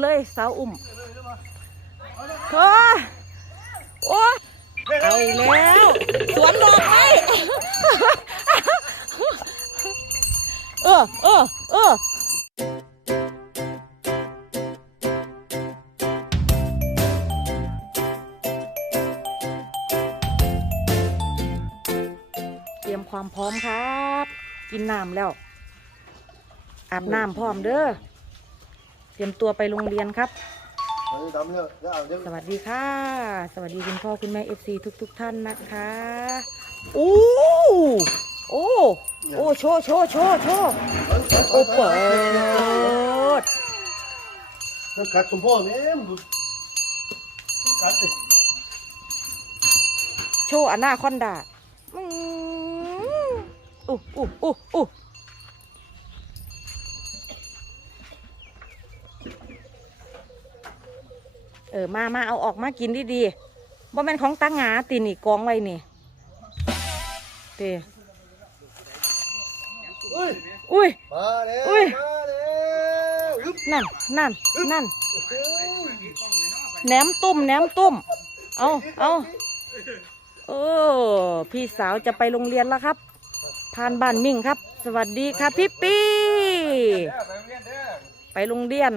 เลยสาวอุ้มโอ้ยโอ้ยเอาอีกแล้วสวนดอกไม้เออเออเออเตรียมความพร้อมครับ กินน้ำแล้ว อาบน้ำพร้อมเด้อ เตรียมตัวไปโรงเรียนครับเอาดำเนี่ยแล้วเอาเดี๋ยวสวัสดีค่ะ สวัสดีคุณพ่อคุณแม่เอฟซีทุกทุกๆท่านนะคะโอ้โอ้โอ้โชว์โชว์โชว์โชว์โอ้เปิดมันกัดสมพ่อแม่มนกัดเลยโชว์อนาคอนดาอืมอู้อู้อู้ เออมามาเอาออกมากินดีๆบ่แม่นของตั้งหงาตีนี่กองไว้นี่เตเฮ้ยอุ้ยมาแล้วอุ้ยมาแล้วยึบนั่นนั่นนั่นเฮ้ยแหนมตุ้มแหนมตุ้มเอาเอาเออพี่สาวจะไปโรงเรียนแล้วครับผ่านบ้านมิ่งครับ สวัสดีครับพี่ปีไปโรงเรียน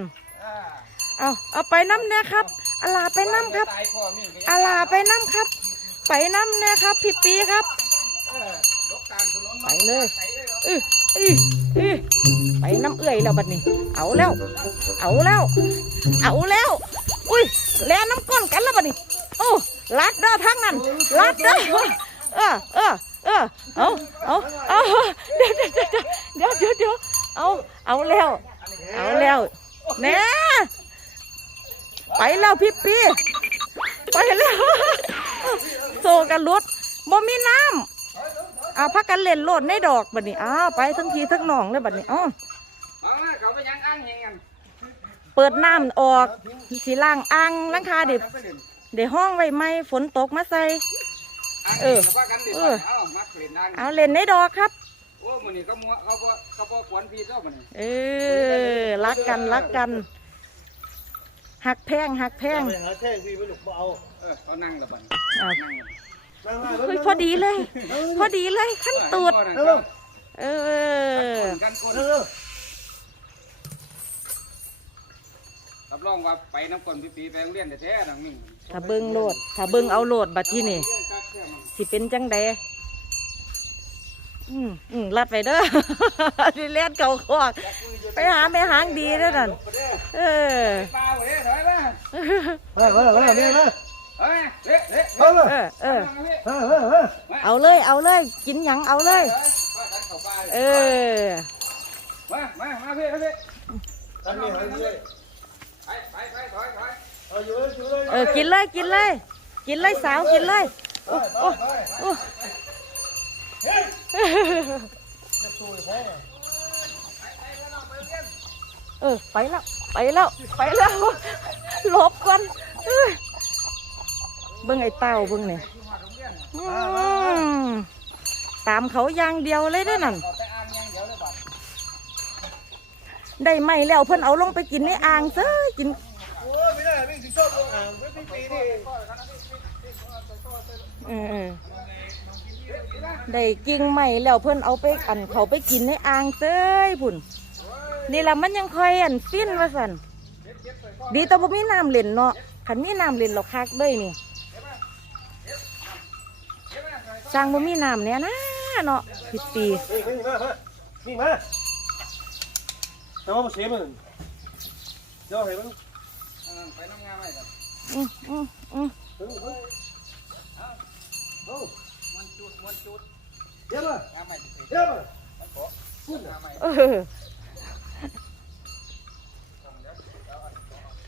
เอาเอาไปน้ำเนี่ยครับ อาลาไปน้ำครับอาลาไปน้ำครับ ไปน้ำเนี่ยครับพี่ปีครับไปเลยอืออืออือไปน้ำเอื่อยแล้วบัดนี้ เอาแล้ว เอาแล้ว เอาแล้ว อุ้ยแล่น้ำก้นกันแล้วบัดนี้โอ้ลัดเด้อทั้งนั้นลัดเด้อเออเออเออเอาเอาเอาเดี๋ยวเดี๋ยวเดี๋ยวเดี๋ยวเดี๋ยวเอาเอาแล้ว เอาแล้วแน่ ไปแล้วพี่ปีไปแล้วโซกันรุดบ่มีน้ำเอาพักกันเล่นโลดในดอกบัดนี้อ้าวไปทั้งทีทั้งหนองเลยบัดนี้อ้อเอามาเขาไปยังอ้างยังกันเปิดน้ำออกสีล่างอ่างหลังคาเด็ดเดี๋ยวห้องไว้ไหมฝนตกมาใส่เออว่ากันดิเออเอามาเล่นดังเอาเล่นในดอกครับโอ้มื้อนี้เขามัวเขาบ่เขาบ่กวนพี่เจ้ามื้อนี้เออรักกันรักกัน หักแพงหักแพงไปหาแท่งพี่ไม่หนุกมาเอาเออเขานั่งแล้วบัดนี้อ้าวนั่งอยู่นั่งมาเฮ้ยพอดีเลย พอดีเลยขั้นตูด เออเออกันคนเออรับรองว่าไปน้ำก้นพี่ปีไปโรงเรียนแท้ๆนังมิ่งถ้าเบิ้งโหลดถ้าเบิ้งเอาโหลดบัดที่นี่เรื่องคักแท้มันสิเป็นจังใด อืมอืมลัดไปเด้อสิเล่นเก่าคอกไปหาแม่หางดีเด้อนั่นเออเปลาเด้ถอยมาเนี่ยมาเฮ้ยเละเละมามาเออเออเอาเลยเอาเลยกินหยังเอาเลย เออมามามาพี่มาพี่ทำนี่หายดีเลยไปไปไปถอยถอยเอาอยู่เลยอเลยเออกินเลยกินเลย กินเลยสาวกินเลยโอ้โอ้โอ้ เออไปแล้ว ไปแล้ว ไปแล้วหลบก่อนเอ้ยเบิ่งไอ้เต้าเบิ่งนี่อืมตามเขาอย่างเดียวเลยด้อนั่นได้ไหมแล้วเพิ่นเอาลงไปกินในอ่างซ้ยกินโอ้ยไม่ได้นี่สิชอบลงอ่างไม่ปีปีนี่เออ ได้กิ่งใหม่แล้วเพิ่นเอาไปอันเขาไปกินในอ่างเซ้ยพุ่นนี่ละมันยังคอยอันฟินว่าสันดีแต่บ่มีน้ำเล่นเนาะคันมีน้ำเล่นเราคักเลยนี่สร้างบ่มีน้ำเนี่ยนะเนาะผิดปีนี่นี่มามานี่มาแต่ว่ามันเสียมันเดี๋ยวให้มันเออไปน้ำงามไว้ก่อนอืมอืมอืมเฮ้ยเฮ้ยเอามั นจุดมันจุดเดี๋ยวมาน้ำใหม่สิเดี๋ยวมามันโปะน้ำใหม่เออ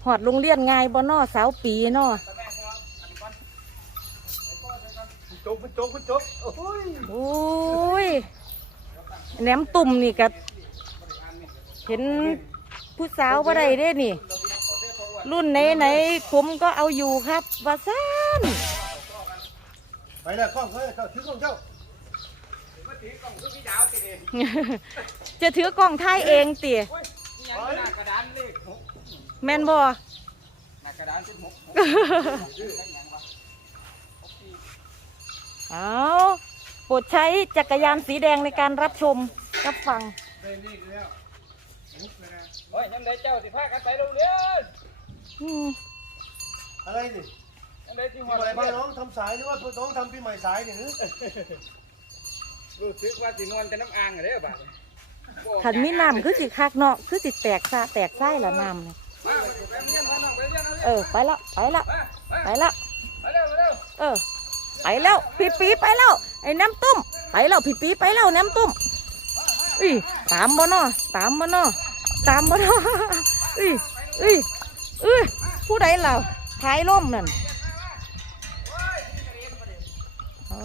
หอดโรงเรียนง่ายบ่นอสาวปีเนาะจบมันจบมันจบโอ้ยโอ้ยแหนมตุ่มนี่กับเห็นผู้สาวบ่ได้เด้นี่ รุ่นไหนไหนๆผมก็เอาอยู่ครับว่าซ่านไป แล้วข้องเฮ้ยเจ้าถือของเจ้ามันถือกล่องคือพี่ดาวติดเองจะถือกล่องท้ายเองเตี๋ยโอ้ยนี่ยังหน้ากระดานเลขหกแม่นบ่หนักกระดานสิบหกเอาโปรดใช้จักรยานสีแดงในการรับชมรับฟังโอ้ยยังได้เจ้าสิพากันไปโรงเรียนอืมอะไรนี่ ยังได้ที่ปีหัวใหม่เรีบ้านยนน้องทำสายหรือว่าน้องทำปีใหม่สายเนี่ยหรือรู้สึกว่าสิมวนแต่น้ำอ่างอะเด้อบาดขันมีน้ำคือสิคักเนาะคือสิแตกซาแตกไส้ละน้ำเนี่ยมาไปโรงเรียนพาน้องไปเรียนเอาเรียนเออไปละไปละมาไปละไปเร็วไปเร็วเออ ไปแล้วพี่ปีไปแล้วไอ้น้ำตุ้มไปแล้วพี่ปีไปแล้วน้ำตุ้มอุ้ยตามบ่เนาะตามบ่เนาะตามบ่เนาะอุ้ยอุ้ยอุ้ยผู้ใดเล่าท้ายล่มนั่น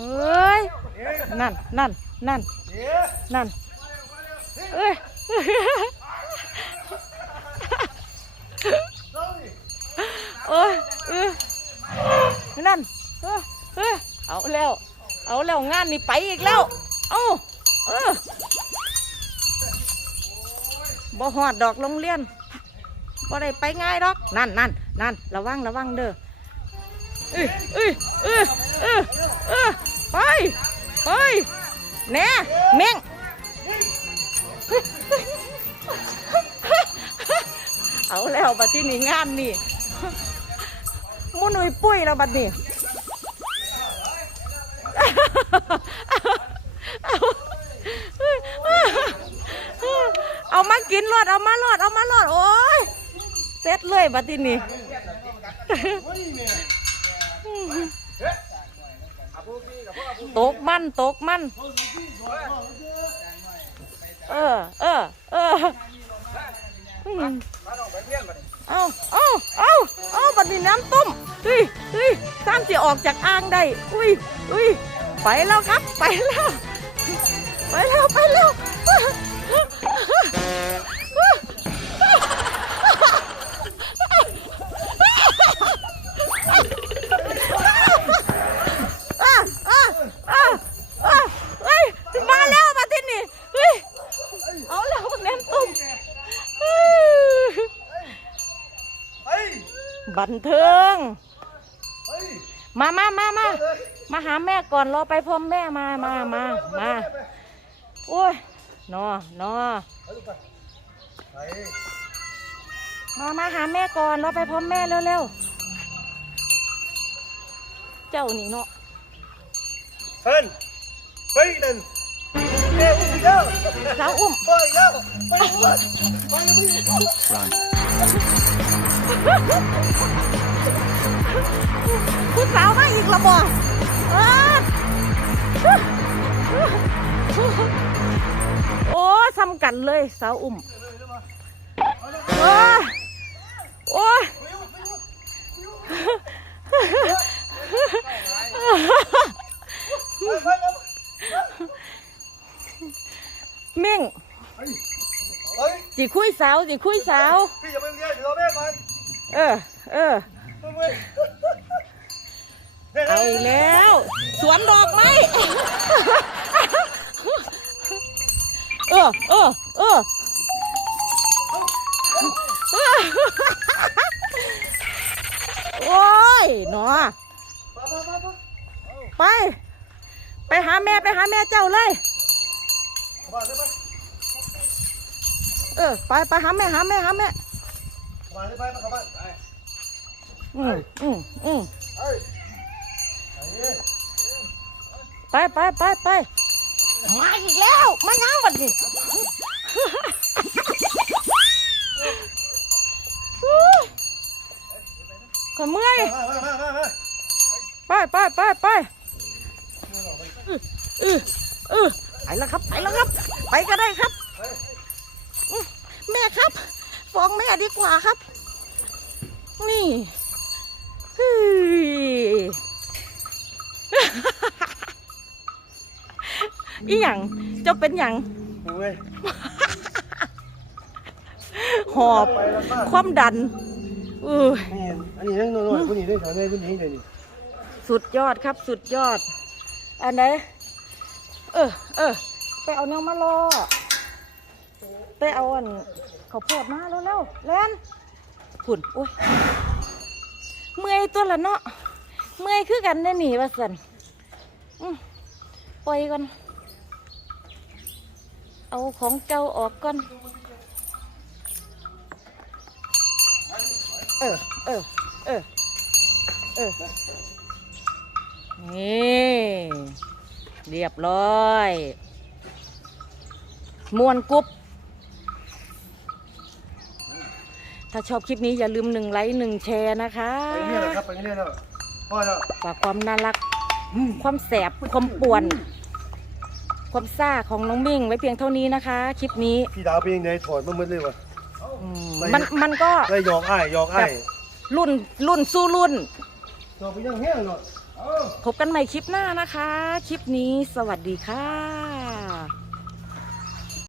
อ้ย นั่น นั่น นั่น นั่น เอ้ยน้องนี่เอ้ยเอ้ยนั่นเอ้ยเอ้ยเอาแล้ว เอาแล้วงานนี่ไปอีกแล้ว เอาเออบ่หอดดอกโรงเรียนบ่ได้ไปง่ายดอก นั่นนั่นนั่นระวังระวังเด้อเอ้ยเอ้ยเอ้ยเอ้ยเอ้ย ไปแน่เม่งเอาแล้วบัดที่นี่งานนี่มุนุยปุ้ยแล้วบัดนี้เอามากินรอดเอามาลอดเอามาลอดโอ้ยเสร็จเลยบัดที่นี่เฮ้ยแม่ ตกมันตกมันเออเออเอออืมพาน้องไปเรียนบัดนี้เอาเอาเอาเอาบัดนี้น้ำต้มเฮ้ยเฮ้ยสร้างจะออกจากอ่างได้อุ้ยอุ้ยไปแล้วครับ ไปแล้ว ไปแล้ว ไปแล้ว อะอะอะอะเฮ้ยมาแล้วมาที่นี่เฮ้ยเอาแล้วแหนมตุ้มเฮ้ย เฮ้ย บันเทิงเฮ้ยมามามามามาหาแม่ก่อนรอไปพร้อมแม่มามามามาโอ้ยนอนอเฮ้ยมามาหาแม่ก่อนรอไปพร้อมแม่เร็วๆเจ้านี่เนาะเฮ้ยไปนั่นเอ้ยอุ้มเยอะสาวอุ้มไปเยอะไปอุ้มไปยัง ไม่ผู้สาวมาอีกละบ่เออโอ้ซ้ำกันเลยสาวอุ้มโอ้ยโอ้ยไปไปเม่งเฮ้ยสิคุยสาวสิคุยสาว พี่อย่าไปเรียนเดี๋ยวแม่ไป เออ เออ เอาอีกแล้ว สวนดอกไม้ เออ เออ เออโอ้ยหนอไป ไปหาแม่ไปหาแม่เจ้าเลย เออ ไปไปหาแม่หาแม่หาแม่บ้าเลยไปมาเข้าบ้าน อืมอืมอืมเฮ้ยไปไปไปไปมาอีกแล้ว มายังบัดนี้ขอเมื่อยมามามามามาไปไปไปไปเออเออไปแล้วครับ ไปแล้วครับ ไปก็ได้ครับอื้อแม่ครับ ฟ้องแม่ดีกว่าครับ นี่ อีหยังเจ้าเป็นหยังเว้ยหอบ ความดันเออนี่อันนี้นั่งนอนๆคนนี้ได้ถามแม่คนนี้เลยนี่สุดยอดครับสุดยอด อันไหนเออเออไปเอาเนื้อมารอไปเอาอันข้าวโพดมาแล้วเร็วๆเล่นพุ่นโอ้ยเมื่อยตัวละเนาะเมื่อยคือกันได้อนี่ว่าสันอืมปล่อยก่อน เอาของเก่าออกก่อน เออ เออ เออ เออ นี่ เรียบร้อยมวนกรุ๊บถ้าชอบคลิปนี้อย่าลืมหนึ่งไลค์หนึ่งแชร์นะคะ ไปเนี่ยแหละครับไปเนี่ยแล้วพ่อแล้ว ฝากความน่ารัก ความแสบความป่วน ความซ่าของน้องมิ่งไว้เพียงเท่านี้นะคะ คลิปนี้พี่ดาวเป็นยังไงถอดมาหมดเลยวะอืมไม่มันมันก็ได้หยอกอ้ายหยอกอ้ายรุ่นรุ่นสู้รุ่นหยอกไปยังแห้งเนาะพบกันใหม่คลิปหน้านะคะ คลิปนี้สวัสดีค่ะ